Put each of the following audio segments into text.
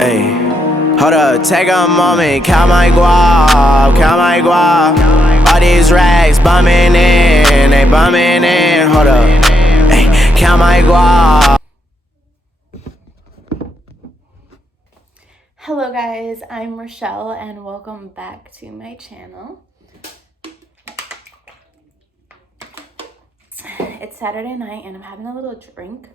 Hey, hold up, take a moment, count my guap, count my guap. All these racks bumming in, they bumming in. Hold up, hey, count my guap. Hello guys, I'm Rishella and welcome back to my channel. It's Saturday night and I'm having a little drink,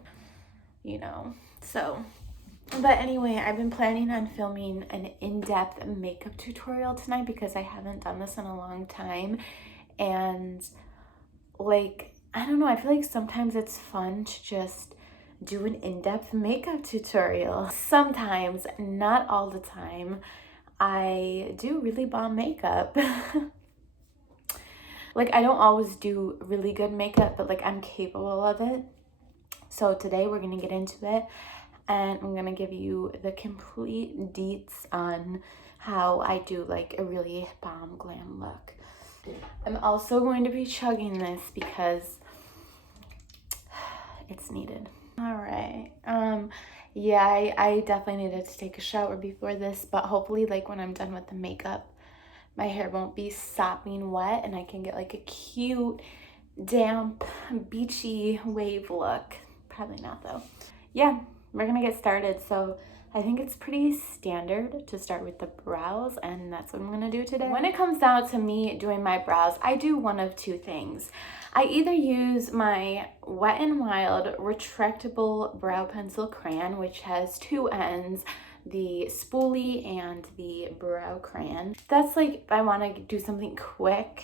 but anyway, I've been planning on filming an in-depth makeup tutorial tonight because I haven't done this in a long time. And I don't know, I feel like sometimes it's fun to just do an in-depth makeup tutorial. Sometimes, not all the time, I do really bomb makeup. I don't always do really good makeup, but I'm capable of it. So today we're gonna get into it and I'm gonna give you the complete deets on how I do a really bomb glam look. I'm also going to be chugging this because it's needed. All right. Yeah, I definitely needed to take a shower before this, but hopefully when I'm done with the makeup, my hair won't be sopping wet and I can get a cute, damp, beachy wave look. Probably not though. Yeah, we're gonna get started. So I think it's pretty standard to start with the brows, and that's what I'm gonna do today. When it comes down to me doing my brows, I do one of two things. I either use my Wet n Wild retractable brow pencil crayon, which has two ends, the spoolie and the brow crayon. That's if I want to do something quick.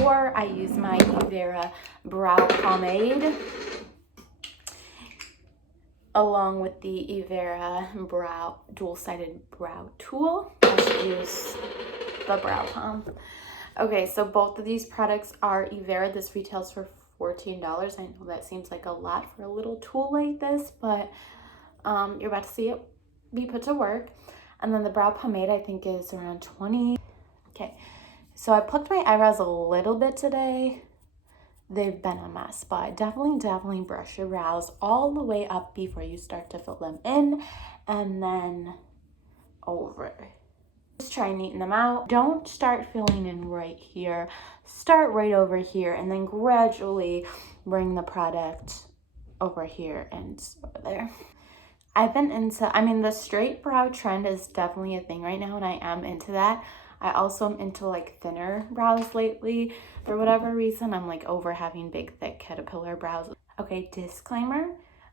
Or I use my Evera brow pomade along with the Evera brow dual-sided brow tool. I should use the brow pomade. Okay, so both of these products are Evera. This retails for $14. I know that seems like a lot for a little tool like this, but you're about to see it be put to work. And then the brow pomade I think is around 20. Okay, so I plucked my eyebrows a little bit today. They've been a mess, but definitely brush your brows all the way up before you start to fill them in, and then over. Just try and neaten them out. Don't start filling in right here. Start right over here and then gradually bring the product over here and over there. I've been into, the straight brow trend is definitely a thing right now, and I am into that. I also am into thinner brows lately. For whatever reason, I'm over having big, thick caterpillar brows. Okay, disclaimer,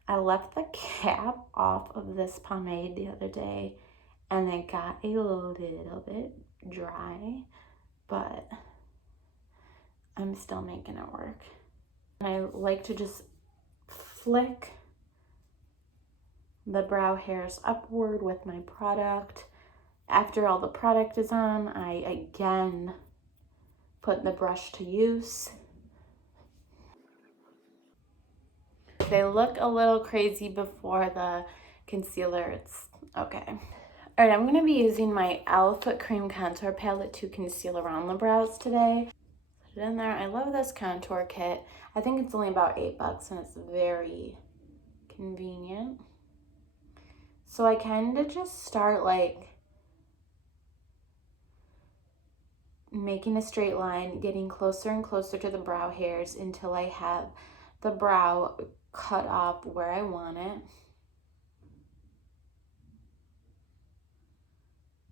I left the cap off of this pomade the other day and it got a little bit dry, but I'm still making it work. And I like to just flick the brow hairs upward with my product. After all the product is on, I again put the brush to use. They look a little crazy before the concealer. It's okay. All right, I'm gonna be using my e.l.f. Cream Contour Palette to conceal around the brows today. Put it in there. I love this contour kit. I think it's only about $8 and it's very convenient. So I kind of just start making a straight line, getting closer and closer to the brow hairs until I have the brow cut up where I want it.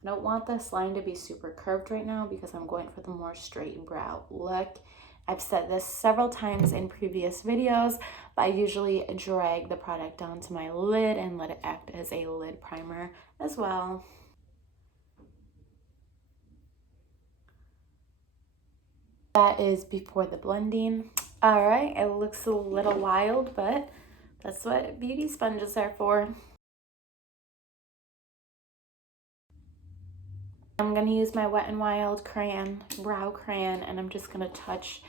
I don't want this line to be super curved right now because I'm going for the more straight brow look. I've said this several times in previous videos, but I usually drag the product down to my lid and let it act as a lid primer as well. That is before the blending. All right, it looks a little wild, but that's what beauty sponges are for. I'm gonna use my Wet n Wild crayon, brow crayon, and I'm just gonna touch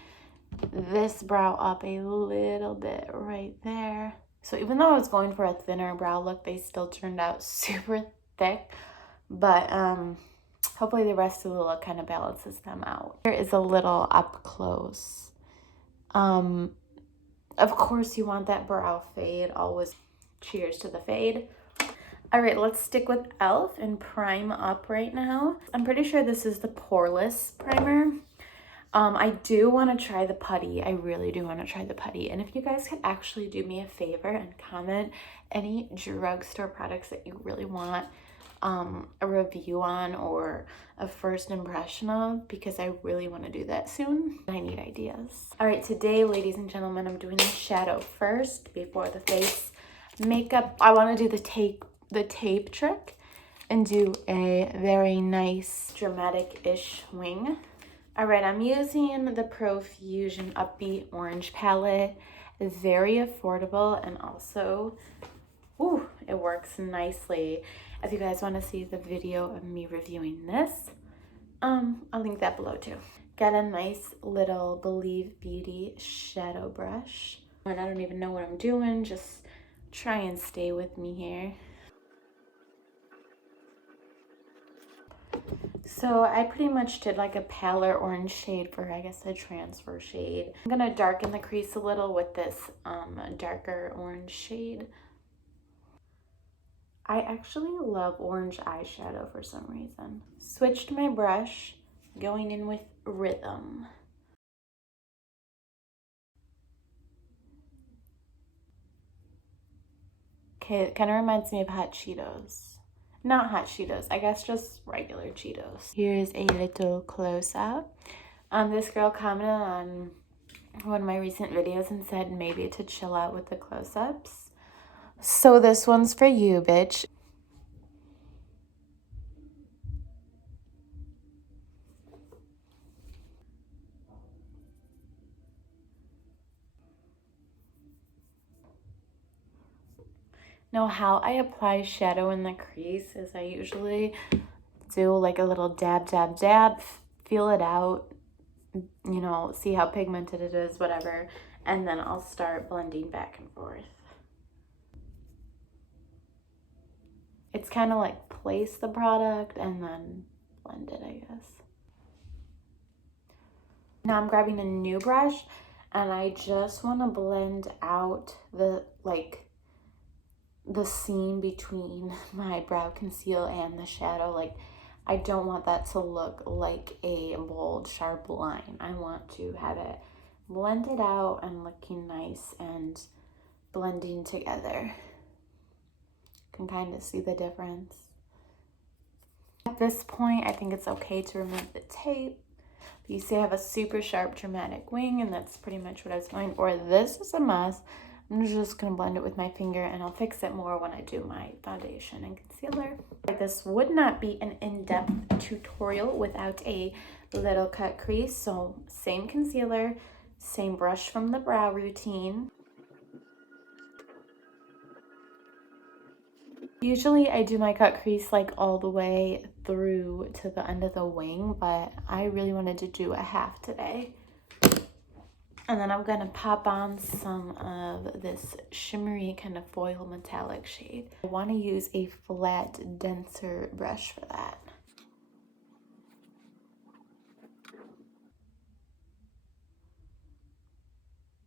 this brow up a little bit right there. So even though I was going for a thinner brow look, they still turned out super thick, but hopefully the rest of the look kind of balances them out. Here is a little up close. Of course you want that brow fade, always cheers to the fade. All right, let's stick with e.l.f. and prime up right now. I'm pretty sure this is the poreless primer. I do want to try the putty. I really do want to try the putty. And if you guys could actually do me a favor and comment any drugstore products that you really want a review on or a first impression of, because I really want to do that soon. I need ideas. All right, today, ladies and gentlemen, I'm doing the shadow first before the face makeup. I want to do the tape trick and do a very nice dramatic-ish wing. All right, I'm using the Profusion Upbeat Orange palette. It's very affordable and also, ooh, it works nicely. If you guys want to see the video of me reviewing this, I'll link that below too. Got a nice little Believe Beauty shadow brush. And I don't even know what I'm doing, just try and stay with me here. So I pretty much did like a paler orange shade for, I guess, a transfer shade. I'm gonna darken the crease a little with this darker orange shade. I actually love orange eyeshadow for some reason. Switched my brush, going in with Rhythm. Okay, it kind of reminds me of Hot Cheetos. Not Hot Cheetos, I guess just regular Cheetos. Here's a little close-up. This girl commented on one of my recent videos and said maybe to chill out with the close-ups. So this one's for you, bitch. Now, how I apply shadow in the crease is I usually do like a little dab, dab, dab, feel it out, you know, see how pigmented it is, whatever, and then I'll start blending back and forth. It's kind of like place the product and then blend it, I guess. Now I'm grabbing a new brush and I just want to blend out the seam between my brow conceal and the shadow. Like, I don't want that to look like a bold, sharp line. I want to have it blended out and looking nice and blending together. You can kind of see the difference. At this point, I think it's okay to remove the tape. But you see I have a super sharp, dramatic wing, and that's pretty much what I was going for. This is a mess. I'm just going to blend it with my finger, and I'll fix it more when I do my foundation and concealer. This would not be an in-depth tutorial without a little cut crease. So same concealer, same brush from the brow routine. Usually I do my cut crease like all the way through to the end of the wing, but I really wanted to do a half today. And then I'm going to pop on some of this shimmery kind of foil metallic shade. I want to use a flat, denser brush for that.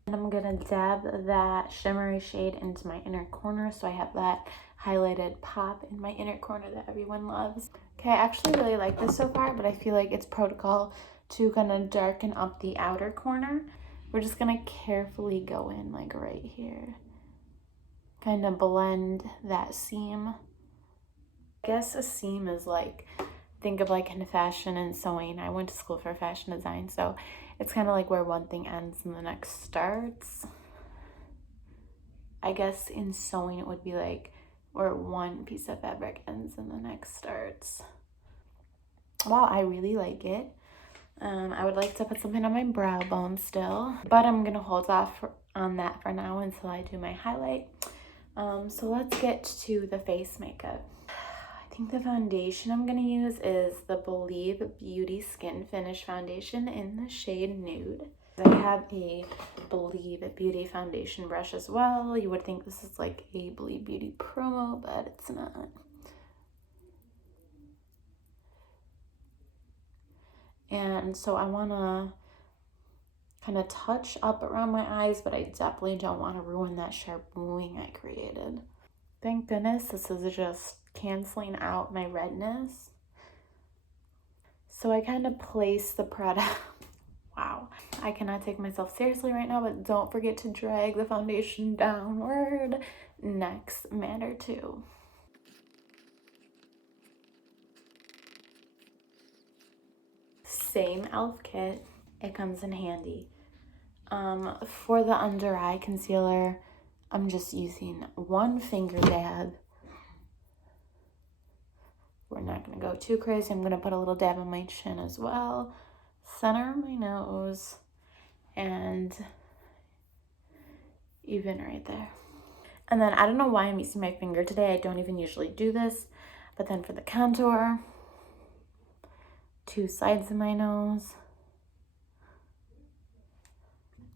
And I'm going to dab that shimmery shade into my inner corner so I have that highlighted pop in my inner corner that everyone loves. Okay, I actually really like this so far, but I feel like it's protocol to kind of darken up the outer corner. We're just gonna carefully go in like right here. Kind of blend that seam. I guess a seam is like, think of like in fashion and sewing. I went to school for fashion design, so it's kind of like where one thing ends and the next starts. I guess in sewing it would be like where one piece of fabric ends and the next starts. Wow, I really like it. I would like to put something on my brow bone still, but I'm gonna hold off on that for now until I do my highlight. So let's get to the face makeup. I think the foundation I'm gonna use is the Believe Beauty Skin Finish Foundation in the shade Nude. I have a Believe Beauty foundation brush as well. You would think this is like a Believe Beauty promo, but it's not. And so I want to kind of touch up around my eyes, but I definitely don't want to ruin that sharp wing I created. Thank goodness this is just canceling out my redness. So I kind of place the product. Wow, I cannot take myself seriously right now, but don't forget to drag the foundation downward. Next matter too. Same e.l.f. kit, it comes in handy. For the under eye concealer, I'm just using one finger dab. We're not gonna go too crazy. I'm gonna put a little dab on my chin as well, center of my nose, and even right there. And then I don't know why I'm using my finger today. I don't even usually do this. But then for the contour, two sides of my nose,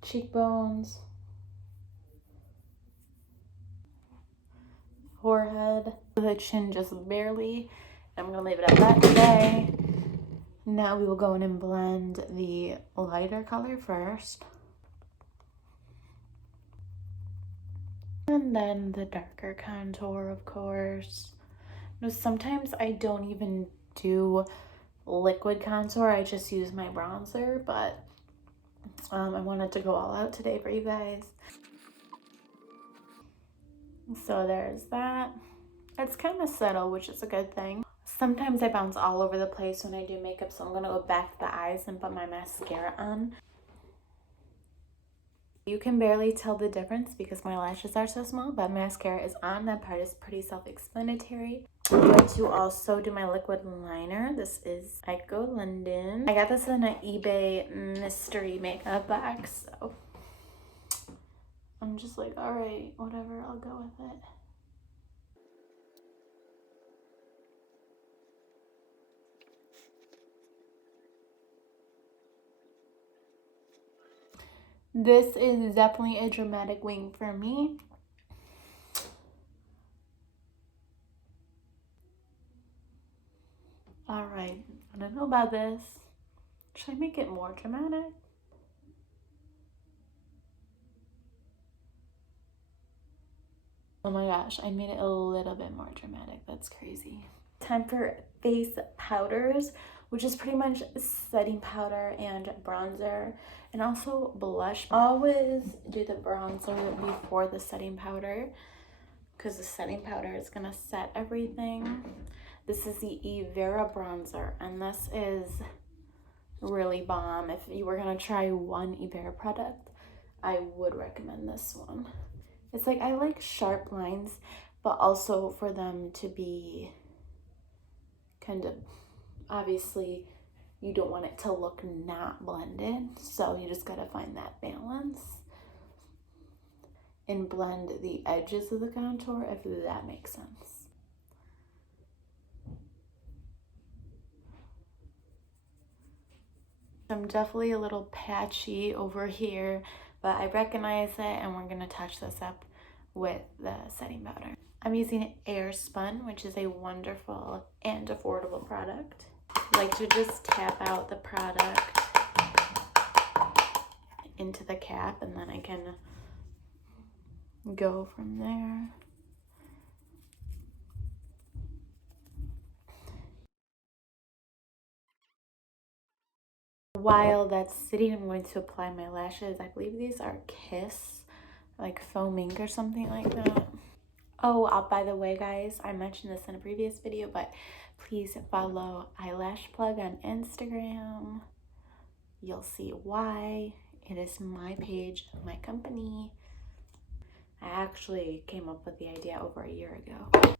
cheekbones, forehead, the chin just barely. I'm gonna leave it at that today. Now we will go in and blend the lighter color first. And then the darker contour, of course. You know, sometimes I don't even do liquid contour. I just use my bronzer, but I wanted to go all out today for you guys. So there's that. It's kind of subtle, which is a good thing. Sometimes I bounce all over the place when I do makeup, so I'm going to go back to the eyes and put my mascara on. You can barely tell the difference because my lashes are so small, but mascara is on. That part is pretty self-explanatory. I'm going to also do my liquid liner. This is Echo London. I got this in an eBay mystery makeup box, so I'm just like, all right, whatever, I'll go with it. This is definitely a dramatic wing for me. All right, I don't know about this. Should I make it more dramatic? Oh my gosh, I made it a little bit more dramatic. That's crazy. Time for face powders, which is pretty much setting powder and bronzer, and also blush. Always do the bronzer before the setting powder because the setting powder is gonna set everything. This is the Evera bronzer, and this is really bomb. If you were gonna try one Evera product, I would recommend this one. It's like, I like sharp lines, but also for them to be kind of, obviously you don't want it to look not blended, so you just gotta find that balance and blend the edges of the contour, if that makes sense. I'm definitely a little patchy over here, but I recognize it, and we're gonna touch this up with the setting powder. I'm using Airspun, which is a wonderful and affordable product. I like to just tap out the product into the cap, and then I can go from there. While that's sitting, I'm going to apply my lashes. I believe these are Kiss, like faux mink or something like that. Oh, by the way, guys, I mentioned this in a previous video, but please follow Eyelash Plug on Instagram. You'll see why. It is my page, my company. I actually came up with the idea over a year ago.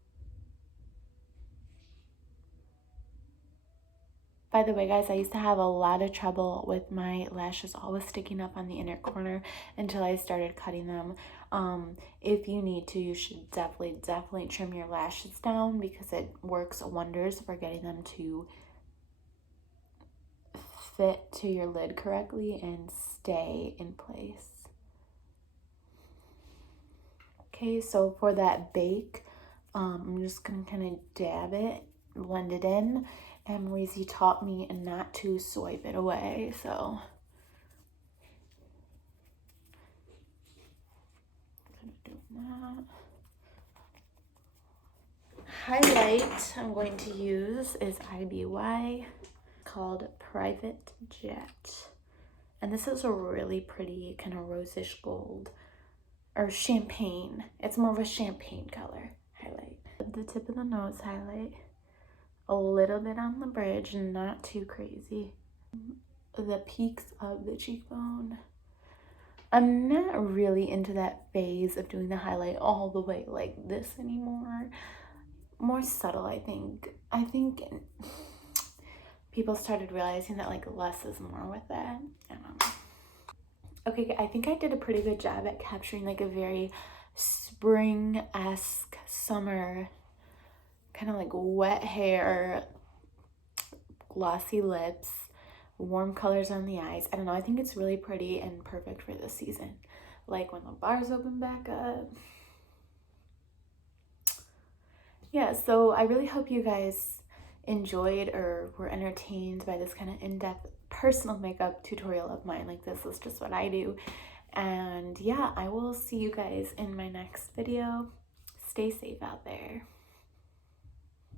By the way, guys, I used to have a lot of trouble with my lashes always sticking up on the inner corner until I started cutting them. If you need to, you should definitely trim your lashes down because it works wonders for getting them to fit to your lid correctly and stay in place. Okay, so for that bake, I'm just gonna kind of dab it, blend it in, and Maurice taught me not to swipe it away, so I'm doing that. highlight I'm going to use is IBY, called Private Jet. And this is a really pretty kind of rosish gold, or champagne. It's more of a champagne color highlight. The tip of the nose highlight, a little bit on the bridge, not too crazy. The peaks of the cheekbone. I'm not really into that phase of doing the highlight all the way like this anymore. More subtle, I think. I think people started realizing that like less is more with that. I don't know. Okay, I think I did a pretty good job at capturing like a very spring-esque summer, kind of like wet hair, glossy lips, warm colors on the eyes. I don't know, I think it's really pretty and perfect for this season. Like when the bars open back up. Yeah, so I really hope you guys enjoyed or were entertained by this kind of in-depth personal makeup tutorial of mine. Like, this is just what I do. And yeah, I will see you guys in my next video. Stay safe out there.